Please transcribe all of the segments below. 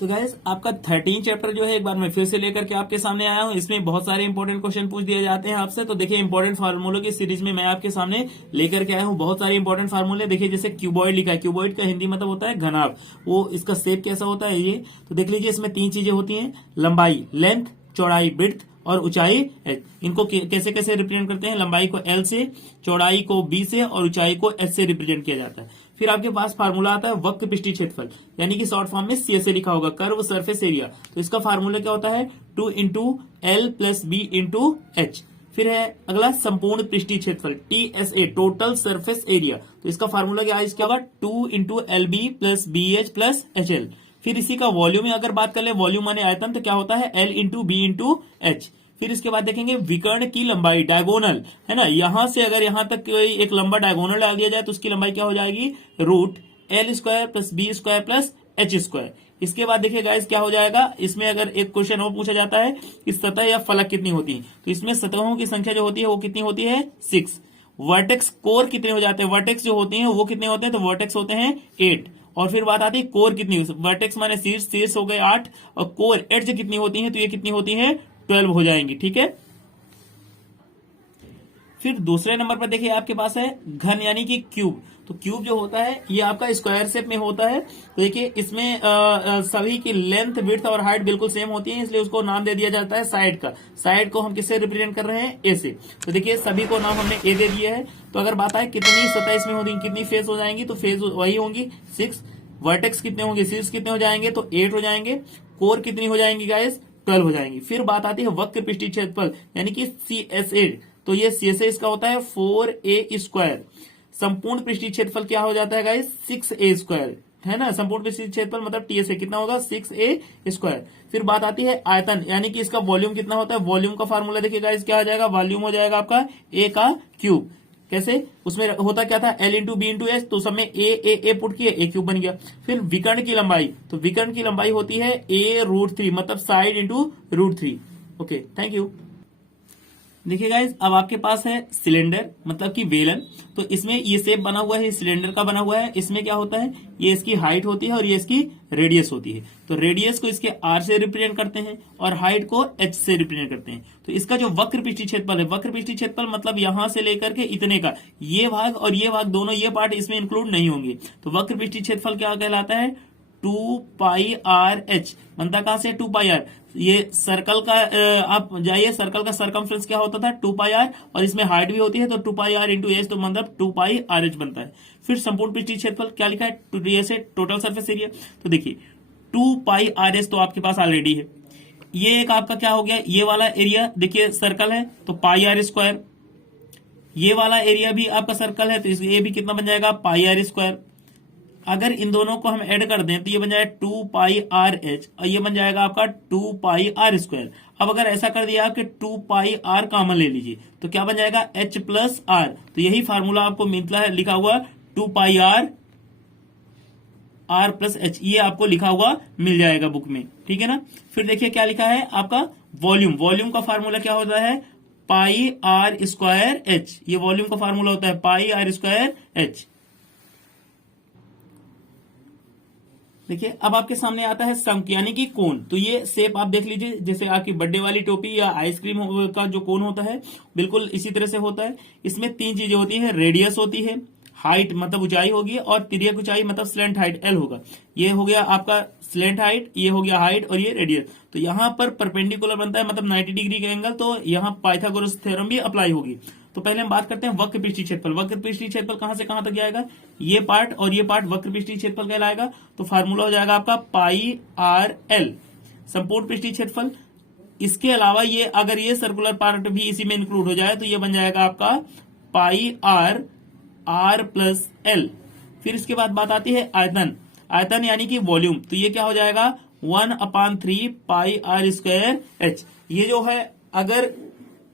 तो गाइस आपका 13 चैप्टर जो है एक बार मैं फिर से लेकर के आपके सामने आया हूं। इसमें बहुत सारे इंपॉर्टेंट क्वेश्चन पूछ दिए जाते हैं आपसे। तो देखिए इंपॉर्टेंट फार्मूलों की सीरीज में मैं आपके सामने लेकर के आया हूं बहुत सारे इंपॉर्टेंट फार्मूले। देखिए जैसे क्यूबॉइड लिखा है, क्यूबॉइड का हिंदी मतलब होता है घनाभ। वो इसका शेप कैसा होता है ये, तो देख लीजिए इसमें 3 चीजें होती है, लंबाई लेंथ, चौड़ाई ब्रिड्थ और ऊंचाई एच। इनको कैसे कैसे रिप्रेजेंट करते हैं, लंबाई को एल से, चौड़ाई को बी से और ऊंचाई को एच से रिप्रेजेंट किया जाता है। फिर आपके पास फार्मूला आता है वक्र पृष्ठीय क्षेत्रफल, यानी कि शॉर्ट फॉर्म में सीएसए लिखा होगा, कर्व सरफेस एरिया। तो इसका फार्मूला क्या होता है, 2 into L plus B into H. फिर है अगला संपूर्ण पृष्ठीय क्षेत्रफल, टीएसए टोटल सरफेस एरिया। तो इसका फार्मूला क्या होगा, 2 into L B plus B H plus H L. फिर इसी का वॉल्यूम में अगर बात कर ले, वॉल्यूम माने आयतन, तो क्या होता है L into B into H. फिर इसके बाद देखेंगे विकर्ण की लंबाई, डायगोनल है ना, यहां से अगर यहां तक कोई एक लंबा डायगोनल डाल दिया जाए तो उसकी लंबाई क्या हो जाएगी, root L square plus B square plus H square. इसके बाद देखिए गाइस क्या हो जाएगा, इसमें अगर एक क्वेश्चन और पूछा जाता है कि सतह या फलक कितनी होती है, तो इसमें सतहों की संख्या जो होती है वो कितनी होती है, 6। वर्टेक्स कोर कितने हो जाते हैं, वर्टेक्स जो होती हैं वो कितने होते हैं, तो वर्टेक्स होते हैं 8। और फिर बात आती है कोर कितनी, वर्टेक्स माने शीर्ष, शीर्ष हो गए 8 और कोर एड्ज कितनी होती है, तो ये कितनी होती है 12 हो जाएंगी। ठीक है। फिर दूसरे नंबर पर देखिए आपके पास है घन यानी कि क्यूब। तो क्यूब जो होता है ये आपका स्क्वायर शेप में होता है। देखिए इसमें सभी की लेंथ, विड्थ और हाइट बिल्कुल सेम होती है, इसलिए उसको नाम दे दिया जाता है साइड का। साइड को हम किससे रिप्रेजेंट कर रहे हैं, ए से। तो देखिए सभी को नाम हमने ए दे दिया है। तो अगर बात आए कितनी सतह इसमें होगी, कितनी फेस हो जाएंगी, तो फेस वही होंगी 6। वर्टेक्स कितने होंगे, शीर्ष कितने हो जाएंगे, तो 8 हो जाएंगे। कोर कितनी हो जाएंगी गाइस, 12 हो जाएंगी। फिर बात आती है वक्र पृष्ठीय क्षेत्रफल यानी कि सीएसए। तो ये सीएसए इसका होता है 4a स्क्वायर। संपूर्ण पृष्ठीय क्षेत्रफल क्या हो जाता है गाइस, 6a स्क्वायर है ना। संपूर्ण पृष्ठीय क्षेत्रफल मतलब टीएसए कितना होगा, 6a स्क्वायर। फिर बात आती है आयतन यानी कि इसका वॉल्यूम कितना होता है। वॉल्यूम का फार्मूला देखिए गाइस क्या आ जाएगा, वॉल्यूम हो जाएगा आपका ए का क्यूब। कैसे, उसमें होता क्या था L into B into H, तो सब में ए पुट किए, ए क्यूब बन गया। फिर विकर्ण की लंबाई, तो विकर्ण की लंबाई होती है ए रूट 3, मतलब side into root 3। Okay, thank you. देखिए गाइज अब आपके पास है सिलेंडर मतलब कि बेलन। तो इसमें ये शेप बना हुआ है, सिलेंडर का बना हुआ है। इसमें क्या होता है, ये इसकी हाइट होती है और ये इसकी रेडियस होती है। तो रेडियस को इसके आर से रिप्रेजेंट करते हैं और हाइट को एच से रिप्रेजेंट करते हैं। तो इसका जो वक्र पृष्ठीय क्षेत्रफल है, वक्र पृष्ठीय क्षेत्रफल मतलब यहां से लेकर के इतने का, ये भाग और ये भाग दोनों, ये पार्ट इसमें इंक्लूड नहीं होंगे। तो वक्र पृष्ठीय क्षेत्रफल क्या कहलाता है, 2 पाई आर एच। बनता कहां से, 2 पाई आर। ये सर्कल का आप जाइए, सर्कल का सरकमफ्रेंस क्या होता था, 2 पाई आर, और इसमें हाइट भी होती है तो 2 पाई आर इंटू एच, तो मतलब 2 पाई आर एच बनता है। फिर संपूर्ण पृष्ठीय क्षेत्रफल क्या लिखा है, जैसे टोटल सरफेस एरिया। तो देखिए 2 पाई आर एच तो आपके पास ऑलरेडी है। ये एक आपका क्या हो गया, ये वाला एरिया देखिए सर्कल है तो पाई आर स्क्वायर। ये वाला एरिया भी आपका सर्कल है तो ये भी कितना बन जाएगा, पाई आर स्क्वायर। अगर इन दोनों को हम ऐड कर दें तो ये बन जाएगा 2 पाई आर एच और ये बन जाएगा आपका 2 पाई आर स्क्वायर। अब अगर ऐसा कर दिया कि 2 पाई आर कॉमन ले लीजिए तो क्या बन जाएगा, एच प्लस आर। तो यही फार्मूला आपको मिलता है, लिखा हुआ 2 पाई आर आर प्लस एच, ये आपको लिखा हुआ मिल जाएगा बुक में। ठीक है ना। फिर देखिए क्या लिखा है आपका वॉल्यूम। वॉल्यूम का फार्मूला क्या होता है, पाई आर स्क्वायर एच। ये वॉल्यूम का फार्मूला होता है पाई आर स्क्वायर एच। देखिए अब आपके सामने आता है शंक यानी कि कोन। तो ये शेप आप देख लीजिए, जैसे आपकी बर्थडे वाली टोपी या आइसक्रीम का जो कोन होता है बिल्कुल इसी तरह से होता है। इसमें 3 चीजें होती है, रेडियस होती है, हाइट मतलब ऊंचाई होगी, और तिर्यक ऊंचाई मतलब स्लेंट हाइट एल होगा। ये हो गया आपका स्लेंट हाइट, ये हो गया हाइट और ये रेडियस। तो यहां पर परपेंडिकुलर बनता है मतलब 90 डिग्री का एंगल, तो यहां पाइथागोरस थ्योरम भी अप्लाई होगी। तो पहले हम बात करते हैं वक्र पृष्ठीय क्षेत्रफल। वक्र पृष्ठीय क्षेत्रफल कहां से कहां तक जाएगा, ये पार्ट और ये पार्ट वक्र पृष्ठीय क्षेत्रफल कहलाएगा। तो फार्मूला हो जाएगा आपका पाई आर एल। संपूर्ण पृष्ठीय क्षेत्रफल, इसके अलावा ये अगर ये सर्कुलर पार्ट भी इसी में इंक्लूड हो जाए तो ये बन जाएगा आपका पाई आर आर प्लस एल। फिर इसके बाद बात आती है आयतन। आयतन यानी कि वॉल्यूम, तो ये क्या हो जाएगा 1/3 पाई आर स्क्वायर एच। ये जो है अगर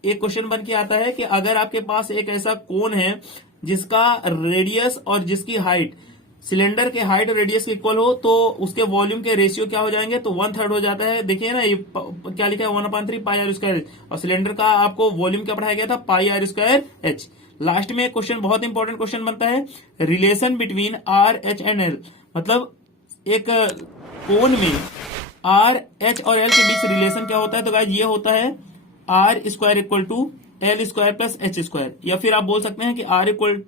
एक क्वेश्चन बन के आता है कि अगर आपके पास एक ऐसा कोन है जिसका रेडियस और जिसकी हाइट सिलेंडर के हाइट और रेडियस इक्वल हो तो उसके वॉल्यूम के रेशियो क्या हो जाएंगे, तो 1/3 हो जाता है। देखिए ना ये क्या लिखा है 1/3 पाई आर स्क्वायर एच, और सिलेंडर का आपको वॉल्यूम क्या पढ़ाया गया था, पाई आर स्क्वायर एच। लास्ट में क्वेश्चन बहुत इंपॉर्टेंट क्वेश्चन बनता है, relation between R H and L. मतलब एक कोन में आर एच और एल के बीच रिलेशन क्या होता है, तो गाइज ये होता है R square equal to L square plus H square, या फिर आप बोल सकते हैं कि आर इक्वल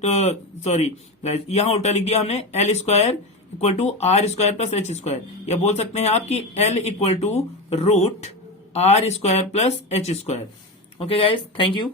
सॉरी गाइज यहां उल्टा लिख दिया हमने, L square equal to R square plus H square, या बोल सकते हैं आप कि L equal to root R square plus H square. Okay guys, thank you.